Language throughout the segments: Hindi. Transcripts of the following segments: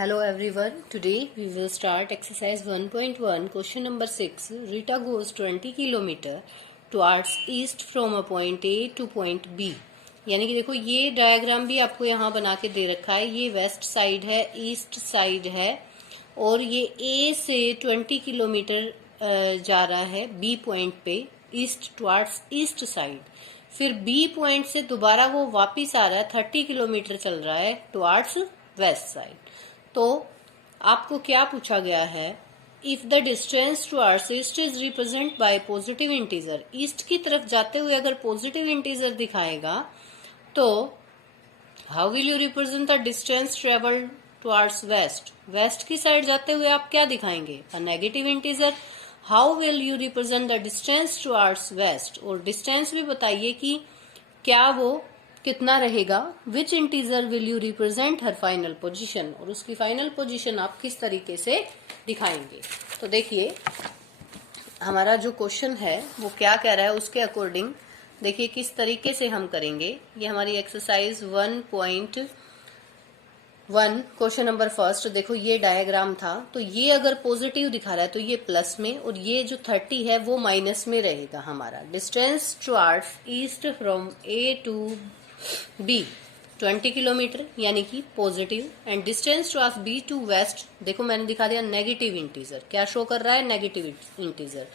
Hello everyone. Today we will start exercise 1.1 question number 6. Rita goes 20 kilometer towards east from a point A to point B. यानी कि देखो ये डायग्राम भी आपको यहाँ बना के दे रखा है. ये वेस्ट साइड है, ईस्ट साइड है और ये A से 20 किलोमीटर जा रहा है B पॉइंट पे, ईस्ट टुवार्ड्स ईस्ट साइड. फिर B पॉइंट से दोबारा वो वापिस आ रहा है, 30 किलोमीटर चल रहा है टुवार्ड्स वेस्ट साइड. तो आपको क्या पूछा गया है, if the distance towards east is represent by positive integer. East की तरफ जाते हुए अगर पॉजिटिव इंटीजर दिखाएगा तो how will you represent the distance travelled towards west. West की साइड जाते हुए आप क्या दिखाएंगे, a negative integer. How will you represent the distance towards west, और डिस्टेंस भी बताइए कि क्या वो कितना रहेगा. Which integer will you represent her final position, और उसकी फाइनल पोजीशन आप किस तरीके से दिखाएंगे. तो देखिए हमारा जो क्वेश्चन है वो क्या कह रहा है, उसके अकॉर्डिंग देखिए किस तरीके से हम करेंगे. ये हमारी एक्सरसाइज 1.1 क्वेश्चन नंबर फर्स्ट. देखो ये डायग्राम था, तो ये अगर पॉजिटिव दिखा रहा है तो ये प्लस में, और ये जो 30 है वो माइनस में रहेगा. हमारा distance towards east from A to B 20 kilometre यानी कि positive, and distance towards B to west देखो मैंने दिखा दिया नेगेटिव इंटीजर. क्या शो कर रहा है, नेगेटिव इंटीजर.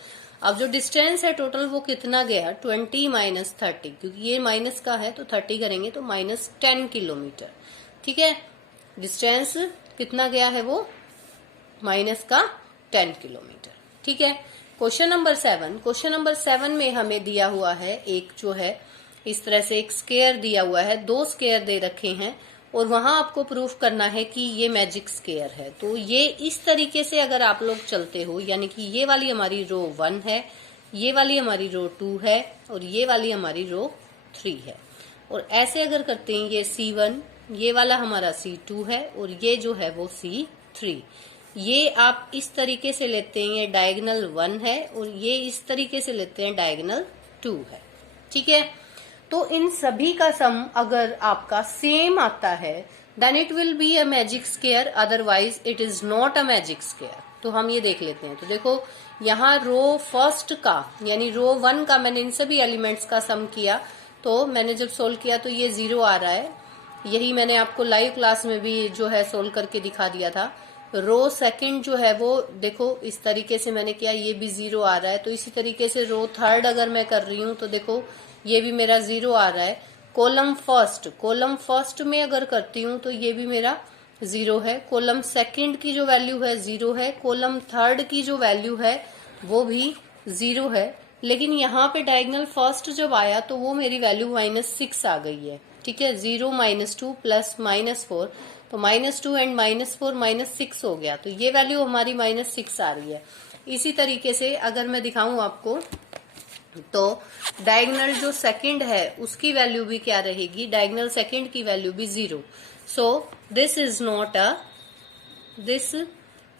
अब जो डिस्टेंस है टोटल वो कितना गया, 20 माइनस 30, क्योंकि ये माइनस का है तो 30 करेंगे तो माइनस 10 किलोमीटर. ठीक है, डिस्टेंस कितना गया है वो माइनस का 10 किलोमीटर. ठीक है. क्वेश्चन नंबर 7 में हमें दिया हुआ है एक जो है इस तरह से एक स्क्वायर दिया हुआ है, 2 स्क्वायर दे रखे हैं और वहां आपको प्रूफ करना है कि ये मैजिक स्क्वायर है. तो ये इस तरीके से अगर आप लोग चलते हो, यानी कि ये वाली हमारी रो 1 है, ये वाली हमारी रो 2 है और ये वाली हमारी रो 3 है. और ऐसे अगर करते हैं, ये C1, ये वाला हमारा C2 है और ये जो है वो C3. ये आप इस तरीके से लेते हैं, ये डायगोनल 1 है और ये इस तरीके से लेते हैं डायगोनल 2 है. ठीक है. तो इन सभी का सम अगर आपका सेम आता है then it will be a magic square, otherwise it is not a magic square. तो हम ये देख लेते हैं. तो देखो यहाँ रो फर्स्ट का यानी रो 1 का मैंने इन सभी एलिमेंट्स का सम किया, तो मैंने जब सोल्व किया तो ये 0 आ रहा है. यही मैंने आपको लाइव क्लास में भी जो है सोल्व करके दिखा दिया था. रो सेकंड जो है वो देखो इस तरीके से मैंने किया, ये भी 0 आ रहा है. तो इसी तरीके से रो थर्ड अगर मैं कर रही हूँ तो देखो ये भी मेरा 0 आ रहा है. कॉलम फर्स्ट में अगर करती हूँ तो ये भी मेरा 0 है. कॉलम सेकंड की जो वैल्यू है 0 है. कॉलम थर्ड की जो वैल्यू है वो भी 0 है. लेकिन यहाँ पे डायगोनल फर्स्ट जब आया तो वो मेरी वैल्यू -6 आ गई है. ठीक है, 0 -2 प्लस -4, तो -2 एंड -4 -6 हो गया. तो ये वैल्यू हमारी -6 आ रही है. इसी तरीके से अगर मैं दिखाऊं आपको तो डायगोनल जो सेकंड है उसकी वैल्यू भी क्या रहेगी, डायगोनल सेकंड की वैल्यू भी 0. So this is not this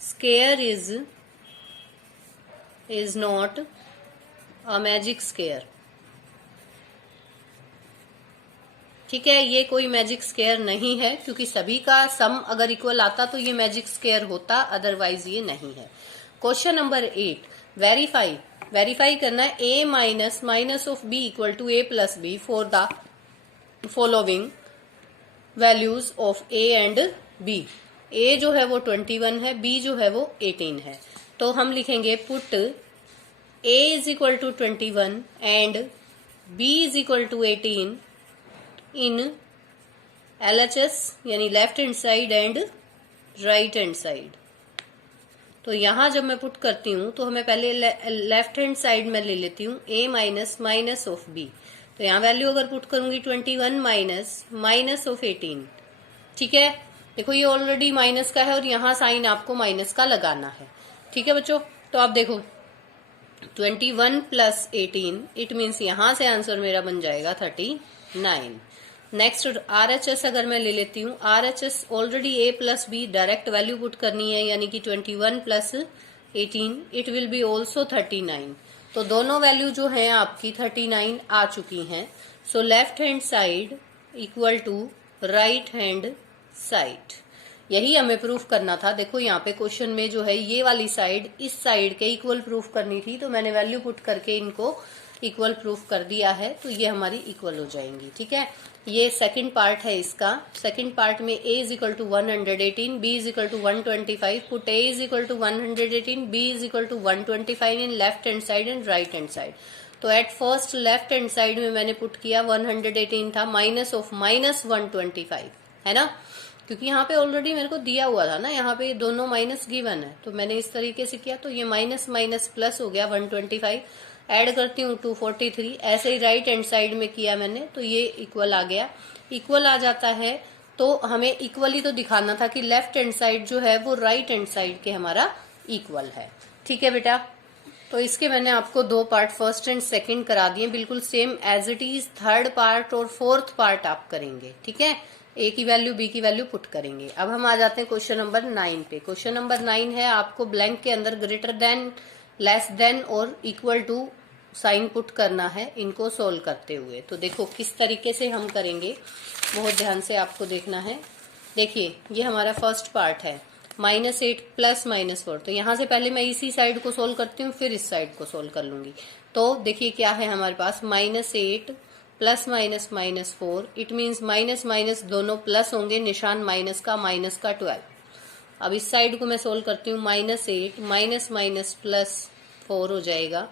square is not a magic square. ठीक है, ये कोई मैजिक स्क्वायर नहीं है, क्योंकि सभी का सम अगर इक्वल आता तो ये मैजिक स्क्वायर होता, अदरवाइज ये नहीं है. क्वेश्चन नंबर 8, वेरीफाई करना है a minus of b equal to a plus B for the following values of a and b. a जो है वो 21 है, b जो है वो 18 है. तो हम लिखेंगे put a is equal to 21 and b is equal to 18 in LHS यानी left hand side and right hand side. तो यहां जब मैं पुट करती हूं तो हमें पहले लेफ्ट हैंड साइड में ले लेती हूं a माइनस ऑफ b. तो यहाँ वैल्यू अगर पुट करूंगी 21 माइनस ऑफ 18. ठीक है, देखो ये ऑलरेडी माइनस का है और यहाँ साइन आपको माइनस का लगाना है. ठीक है बच्चों, तो आप देखो 21 प्लस 18 इट मीन्स यहां से आंसर मेरा बन जाएगा 39. नेक्स्ट RHS अगर मैं ले लेती हूँ, RHS already a plus B direct value put करनी है, यानी कि 21 plus 18 it will be also 39. तो दोनों वैल्यू जो है आपकी 39 आ चुकी हैं. So left hand side equal to right hand side. यही हमें प्रूफ करना था। देखो यहाँ पे क्वेश्चन में जो है ये वाली साइड इस साइड के इक्वल प्रूफ करनी थी, तो मैंने वैल्यू पुट करके इनको इक्वल प्रूफ कर दिया है, तो ये हमारी इक्वल हो जाएंगी। ठीक है, ये सेकंड पार्ट है इसका। सेकंड पार्ट में a is equal to 118, b is equal to 125, put a is equal to 118, b is equal to 125 in left hand side and right hand side. तो at first left hand side में मैंने पुट किया 118 था, माइनस ऑफ माइनस 125, है ना, क्योंकि यहाँ पे ऑलरेडी मेरे को दिया हुआ था ना, यहाँ पे दोनों माइनस गिवन है, तो मैंने इस तरीके से किया, तो ये माइनस माइनस प्लस हो गया 125, ऐड करती हूँ 243, ऐसे ही राइट हैंड साइड में किया मैंने, तो ये इक्वल आ गया। इक्वल आ जाता है तो हमें इक्वली तो दिखाना था कि लेफ्ट हैंड साइड जो है वो राइट हैंड साइड के हमारा इक्वल है। ठीक है बेटा, तो इसके मैंने आपको दो पार्ट फर्स्ट एंड सेकंड करा दिए, बिल्कुल same as it is. Third part और फोर्थ पार्ट आप करेंगे। ठीक है, ए की वैल्यू बी की वैल्यू पुट करेंगे। अब हम आ जाते हैं क्वेश्चन नंबर 9 पे। क्वेश्चन नंबर 9 है, आपको ब्लैंक के अंदर ग्रेटर देन, लेस देन और इक्वल टू साइन पुट करना है इनको सोल्व करते हुए। तो देखो किस तरीके से हम करेंगे, बहुत ध्यान से आपको देखना है। देखिए ये हमारा फर्स्ट पार्ट है, -8 प्लस -4। तो यहाँ से पहले मैं इसी साइड को सोल्व करती हूँ, फिर इस साइड को सोल्व कर लूंगी। तो देखिए क्या है हमारे पास, -8 plus minus -4, it means minus minus दोनों प्लस होंगे, निशान माइनस का 12। अब इस साइड को मैं सोल्व करती हूँ, -8 माइनस माइनस प्लस 4 हो जाएगा।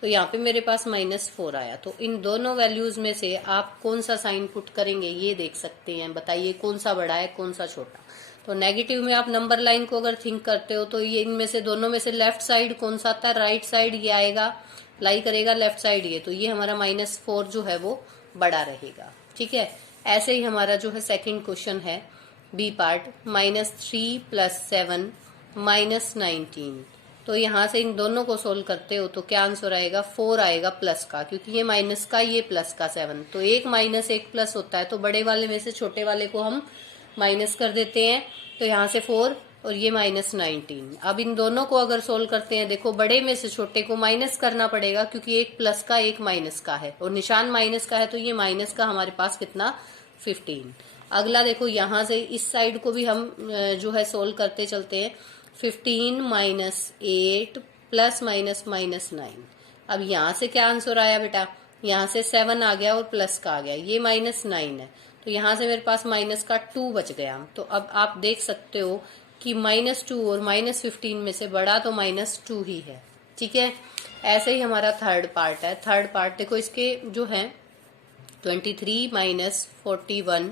तो यहाँ पे मेरे पास -4 आया। तो इन दोनों वैल्यूज में से आप कौन सा साइन पुट करेंगे ये देख सकते हैं। बताइए कौन सा बड़ा है कौन सा छोटा। तो नेगेटिव में आप नंबर लाइन को अगर थिंक करते हो तो ये इनमें से दोनों में से लेफ्ट साइड कौन सा आता है, राइट साइड ये आएगा, लाई करेगा लेफ्ट साइड ये, तो ये हमारा -4 जो है वो बड़ा रहेगा। ठीक है, ऐसे ही हमारा जो है सेकंड क्वेश्चन है बी पार्ट, -3 प्लस 7 -19। तो यहाँ से इन दोनों को सोल्व करते हो तो क्या आंसर आएगा, 4 आएगा प्लस का, क्योंकि ये माइनस का ये प्लस का 7, तो एक माइनस एक प्लस होता है, तो बड़े वाले में से छोटे वाले को हम माइनस कर देते हैं। तो यहाँ से 4 और ये -19। अब इन दोनों को अगर सोल्व करते हैं, देखो बड़े में से छोटे को माइनस करना पड़ेगा, क्योंकि एक प्लस का एक माइनस का है और निशान माइनस का है, तो ये माइनस का हमारे पास कितना, 15। अगला देखो यहाँ से इस साइड को भी हम जो है सोल्व करते चलते हैं, 15 -8 प्लस माइनस -9। अब यहाँ से क्या आंसर आया बेटा, यहाँ से 7 आ गया और प्लस का आ गया, ये -9 है, तो यहाँ से मेरे पास माइनस का 2 बच गया। तो अब आप देख सकते हो कि -2 और -15 में से बड़ा तो -2 ही है। ठीक है, ऐसे ही हमारा थर्ड पार्ट है। थर्ड पार्ट देखो इसके जो है 23 -41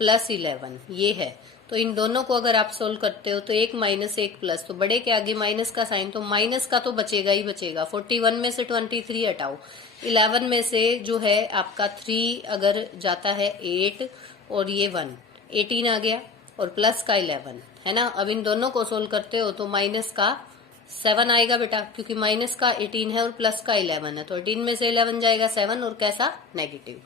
प्लस 11 ये है। तो इन दोनों को अगर आप सोल्व करते हो तो एक माइनस एक प्लस, तो बड़े के आगे माइनस का साइन, तो माइनस का तो बचेगा ही बचेगा। 41 में से 23 हटाओ, 11 में से जो है आपका 3 अगर जाता है 8 और ये 1, 18 आ गया और प्लस का 11 है ना। अब इन दोनों को सोल्व करते हो तो माइनस का 7 आएगा बेटा, क्योंकि माइनस का 18 है और प्लस का 11 है, तो 18 में से 11 जाएगा 7 और कैसा, नेगेटिव।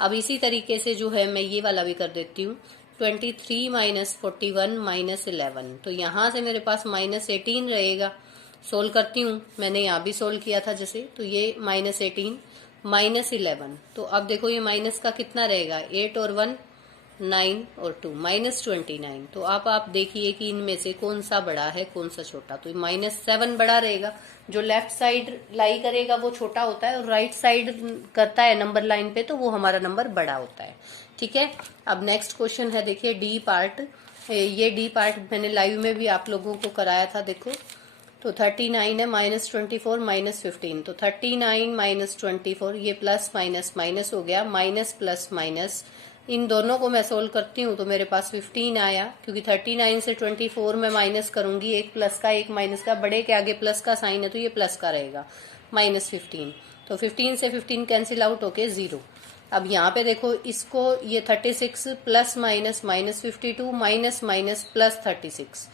अब इसी तरीके से जो है मैं ये वाला भी कर देती हूँ, 23 -41 -11। तो यहाँ से मेरे पास -18 रहेगा, सोल्व करती हूँ, मैंने यहाँ भी सोल्व किया था जैसे, तो ये -18 -11। तो अब देखो ये माइनस का कितना रहेगा, 8 और 1 9 और 2 -29। तो अब आप देखिए कि इनमें से कौन सा बड़ा है कौन सा छोटा, तो -7 बड़ा रहेगा। जो लेफ्ट साइड लाई करेगा वो छोटा होता है और राइट साइड करता है नंबर लाइन पे, तो वो हमारा नंबर बड़ा होता है। ठीक है, अब नेक्स्ट क्वेश्चन है देखिए डी पार्ट। ये डी पार्ट मैंने लाइव में भी आप लोगों को कराया था। देखो तो 39 है -24 -15, तो 39 -24 ये प्लस माइनस माइनस हो गया, माइनस प्लस माइनस, इन दोनों को मैं सोल्व करती हूँ तो मेरे पास 15 आया, क्योंकि 39 से 24 में माइनस करूंगी, एक प्लस का एक माइनस का, बड़े के आगे प्लस का साइन है तो ये प्लस का रहेगा, -15। तो 15 से 15 कैंसिल आउट होके 0। अब यहाँ पे देखो इसको, ये 36 plus minus -52 minus minus plus 36,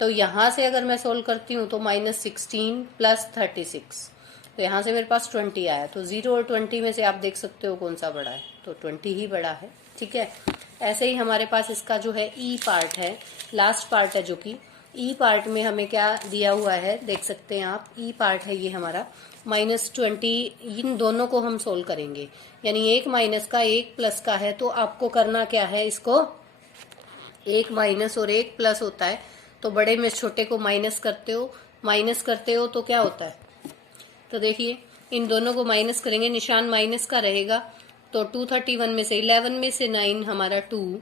तो यहाँ से अगर मैं सोल्व करती हूँ तो -16 प्लस 36, तो यहाँ से मेरे पास 20 आया। तो 0 और 20 में से आप देख सकते हो कौन सा बड़ा है, तो 20 ही बड़ा है। ठीक है, ऐसे ही हमारे पास इसका जो है ई पार्ट है, लास्ट पार्ट है, जो कि ई पार्ट में हमें क्या दिया हुआ है देख सकते हैं आप। ई पार्ट है ये हमारा -20, इन दोनों को हम सोल्व करेंगे, यानी एक माइनस का एक प्लस का है, तो आपको करना क्या है, इसको एक माइनस और एक प्लस होता है, तो बड़े में छोटे को माइनस करते हो तो क्या होता है, तो देखिए इन दोनों को माइनस करेंगे, निशान माइनस का रहेगा। तो 231 में से 11 में से 9 हमारा 2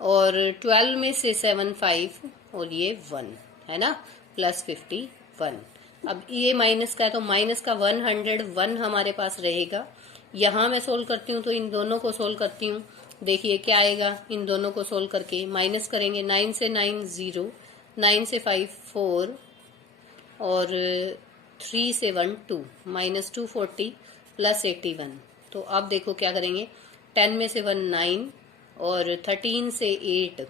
और 12 में से 7 5 और ये 1 है ना, प्लस 51। अब ये माइनस का है तो माइनस का 101 हमारे पास रहेगा। यहाँ मैं सोल्व करती हूँ तो इन दोनों को सोल्व करती हूँ, देखिए क्या आएगा, इन दोनों को सोल्व करके माइनस करेंगे, 9 से 9 0, 9 से 5 4 और 3 से 1 2, माइनस 240 प्लस 81। तो अब देखो क्या करेंगे, 10 में से 1 9 और 13 से 8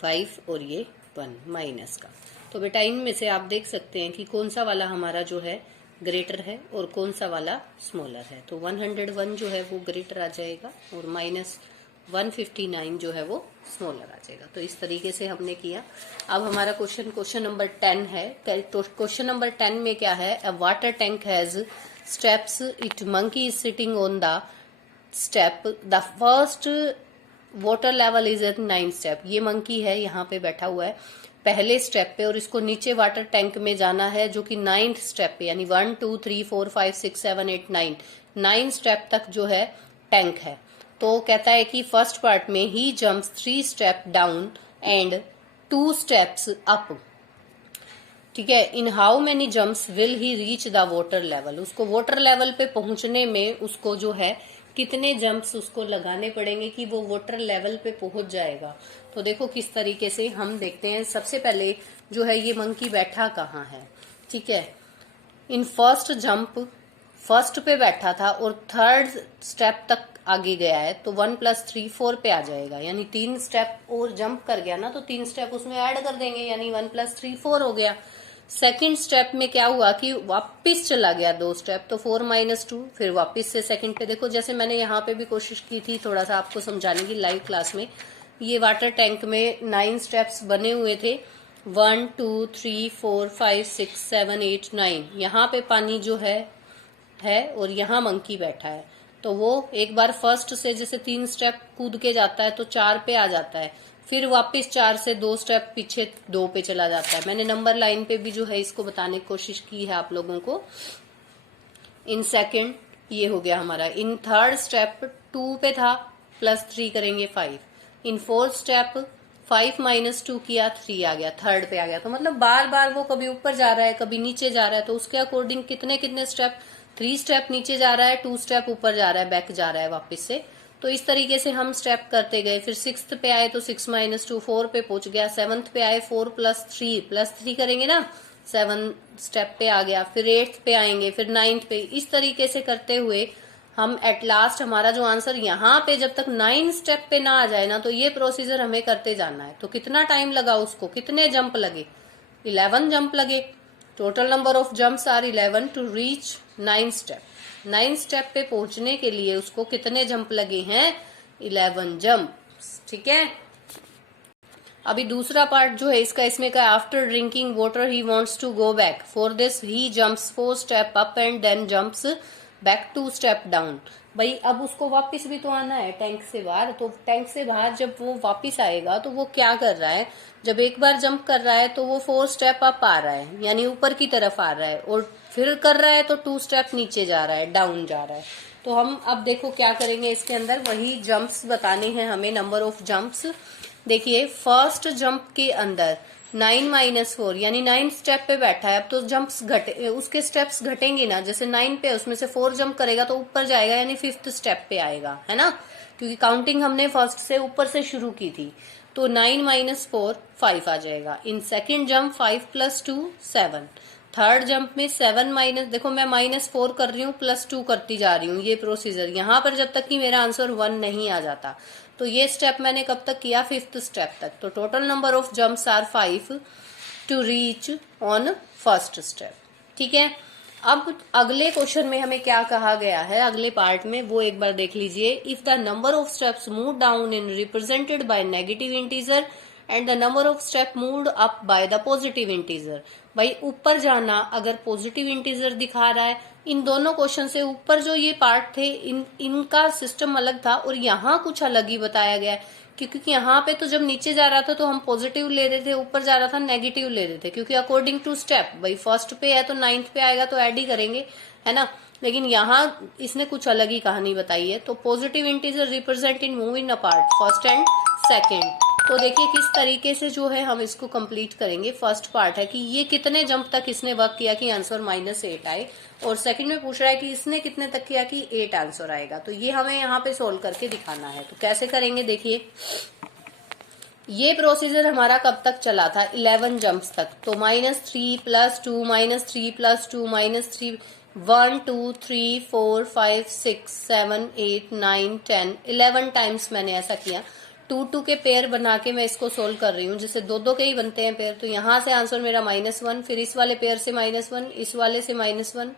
5 और ये 1 माइनस का। तो बेटा इनमें से आप देख सकते हैं कि कौन सा वाला हमारा जो है ग्रेटर है और कौन सा वाला स्मॉलर है। तो 101 जो है वो ग्रेटर आ जाएगा और माइनस 159 जो है वो स्मॉलर आ जाएगा। तो इस तरीके से हमने किया। अब हमारा क्वेश्चन नंबर 10 है। तो क्वेश्चन नंबर 10 में क्या है, a water tank has steps, it monkey is sitting on the step, the first water level is at 9 step. ये मंकी है, यहाँ पे बैठा हुआ है पहले स्टेप पे और इसको नीचे वाटर टैंक में जाना है जो कि 9th स्टेप पे, यानी 1 2 3 4 5 6 7 8 9 स्टेप तक जो है टैंक है। तो कहता है कि फर्स्ट पार्ट में he jumps 3 step down and 2 steps up. ठीक है, in how many jumps will he reach the water level. उसको वाटर लेवल पे पहुंचने में उसको जो है कितने जंप्स उसको लगाने पड़ेंगे कि वो वाटर लेवल पे पहुंच जाएगा। तो देखो किस तरीके से हम देखते हैं। सबसे पहले जो है ये मंकी बैठा कहाँ है, ठीक है, इन फर्स्ट जंप फर्स्ट पे बैठा था और थर्ड स्टेप तक आगे गया है, तो 1 + 3 4 पे आ जाएगा, यानी 3 स्टेप और जंप कर गया ना, तो 3 स्टेप उसमें ऐड कर देंगे, यानी 1 + 3 4 हो गया। सेकंड स्टेप में क्या हुआ कि वापस चला गया 2 स्टेप, तो 4 - 2, फिर वापस से सेकंड पे। देखो जैसे मैंने यहाँ पे भी कोशिश की थी थोड़ा सा आपको समझाने की लाइव क्लास में। ये वाटर टैंक में 9 स्टेप्स बने हुए थे, 1 2 3 4 5 6 7 8 9। यहाँ पे पानी जो है और यहाँ मंकी बैठा है, तो वो एक बार फर्स्ट से जैसे 3 स्टेप कूद के जाता है तो 4 पे आ जाता है, फिर वापस 4 से 2 स्टेप पीछे 2 पे चला जाता है। मैंने नंबर लाइन पे भी जो है इसको बताने की कोशिश की है आप लोगों को। इन सेकंड ये हो गया हमारा। इन थर्ड स्टेप 2 पे था, +3 करेंगे 5। इन फोर्थ स्टेप 5 - 2 किया, 3 आ गया, थर्ड पे आ गया। तो मतलब बार बार वो कभी ऊपर जा रहा है कभी नीचे जा रहा है, तो उसके अकॉर्डिंग कितने कितने स्टेप, 3 स्टेप नीचे जा रहा है, 2 स्टेप ऊपर जा रहा है, बैक जा रहा है वापस से। तो इस तरीके से हम स्टेप करते गए। फिर 6th पे आए तो 6 - 2 4 पे पहुंच गया। 7th पे आए 4 + 3 करेंगे ना, 7 स्टेप पे आ गया। फिर 8th पे आएंगे, फिर 9th पे। इस तरीके से करते हुए हम एट लास्ट हमारा जो आंसर यहाँ पे जब तक 9 स्टेप पे ना आ जाए ना, तो ये प्रोसीजर हमें करते जाना है। तो कितना टाइम लगा उसको, कितने जंप लगे, 11 जंप लगे। Total number of jumps are 11 to reach 9 step. 9 step पे पहुंचने के लिए उसको कितने जंप लगे हैं, 11 जंप। ठीक है, अभी दूसरा पार्ट जो है इसका, इसमें का after drinking water he wants to go back, for this he jumps 4 step up and then jumps back 2 step down. भाई अब उसको वापस भी तो आना है टैंक से बाहर, तो टैंक से बाहर जब वो वापस आएगा तो वो क्या कर रहा है, जब एक बार जंप कर रहा है तो वो 4 स्टेप अप आ रहा है, यानी ऊपर की तरफ आ रहा है, और फिर कर रहा है तो 2 स्टेप नीचे जा रहा है, डाउन जा रहा है। तो हम अब देखो क्या करेंगे, इसके अंदर वही जंप्स बताने हैं हमें, नंबर ऑफ जंप्स। देखिए फर्स्ट जंप के अंदर 9 - 4 यानी 9 स्टेप पे बैठा है। अब तो जंप्स घटे, उसके स्टेप्स घटेंगे ना, जैसे 9 पे उसमें से 4 जंप करेगा तो ऊपर जाएगा, यानी 5th स्टेप पे आएगा, है ना, क्योंकि काउंटिंग हमने फर्स्ट से ऊपर से शुरू की थी। तो 9 - 4 5 आ जाएगा। In second jump 5 + 2 7। Third jump में 7 माइनस, देखो मैं -4 कर रही हूँ, +2 करती जा रही हूँ, ये प्रोसीजर यहाँ पर जब तक कि मेरा आंसर 1 नहीं आ जाता। तो ये स्टेप मैंने कब तक किया, 5th स्टेप तक। तो total number of jumps are 5 to reach on first step. ठीक है, अब अगले क्वेश्चन में हमें क्या कहा गया है, अगले पार्ट में वो एक बार देख लीजिए। If the number of steps move down in represented by negative integer and the number of step moved up by the positive integer. भाई ऊपर जाना अगर पॉजिटिव इंटीजर दिखा रहा है, इन दोनों क्वेश्चन से ऊपर जो ये पार्ट थे इनका सिस्टम अलग था और यहाँ कुछ अलग ही बताया गया है, क्योंकि यहाँ पे तो जब नीचे जा रहा था तो हम पॉजिटिव ले रहे थे, ऊपर जा रहा था नेगेटिव ले रहे थे, क्योंकि अकॉर्डिंग टू स्टेप, भाई फर्स्ट पे है तो 9th पे आएगा तो ऐड ही करेंगे, है ना। लेकिन यहाँ इसने कुछ अलग ही कहानी बताई है। तो positive integer represent in moving apart first and second. तो देखिए किस तरीके से जो है हम इसको कंप्लीट करेंगे। फर्स्ट पार्ट है कि ये कितने जंप तक इसने वर्क किया कि आंसर -8 आए, और सेकंड में पूछ रहा है कि इसने कितने तक किया कि 8 आंसर आएगा। तो ये हमें यहाँ पे सोल्व करके दिखाना है। तो कैसे करेंगे, देखिए ये प्रोसीजर हमारा कब तक चला था, 11 जंप्स तक। तो -3 + 2 -3 + 2 -3 1 2 3 4 5 6 7 8 9 10 11 टाइम्स मैंने ऐसा किया। 2 के पेयर बना के मैं इसको सोल्व कर रही हूँ, जिससे दो के ही बनते हैं पेयर। तो यहाँ से आंसर मेरा -1, फिर इस वाले पेयर से -1, इस वाले से -1,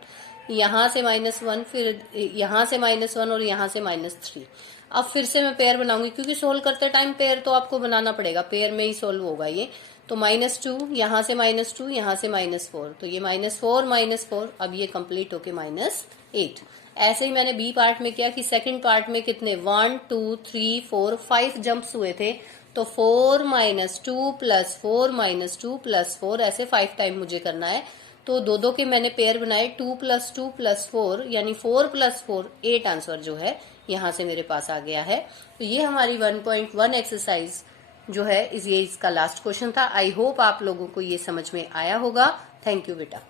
यहाँ से -1, फिर यहाँ से -1 और यहाँ से -3। अब फिर से मैं पेयर बनाऊंगी, क्योंकि सोल्व करते टाइम पेयर तो आपको बनाना पड़ेगा, पेयर में ही सोल्व होगा ये। तो -2, यहाँ से -2, यहाँ से -4, तो ये -4 -4, अब ये कंप्लीट होके -8। ऐसे ही मैंने बी पार्ट में किया कि सेकंड पार्ट में कितने 1 2 3 4 5 जंप्स हुए थे। तो 4 - 2 + 4 - 2 + 4 ऐसे 5 टाइम मुझे करना है। तो दो के मैंने पेयर बनाए, 2 + 2 + 4 यानी 4 + 4 8 आंसर जो है यहाँ से मेरे पास आ गया है। तो ये हमारी 1.1 एक्सरसाइज जो है ये इसका लास्ट क्वेश्चन था। आई होप आप लोगों को ये समझ में आया होगा। थैंक यू बेटा।